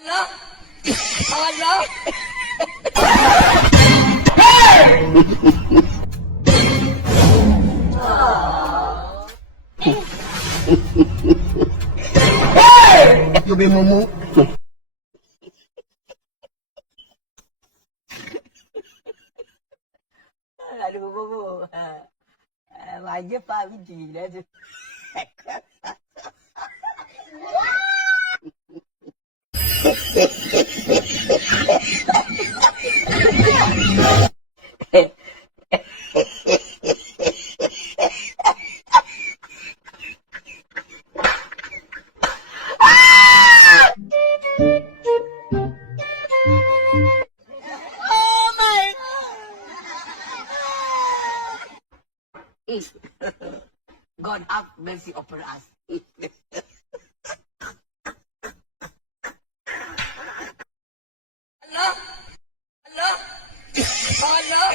Allah! Allah! You be mumu. Aduh, bobo. Wajib Pak Biggy dah tu. God have mercy upon us. Allah! Allah! Allah!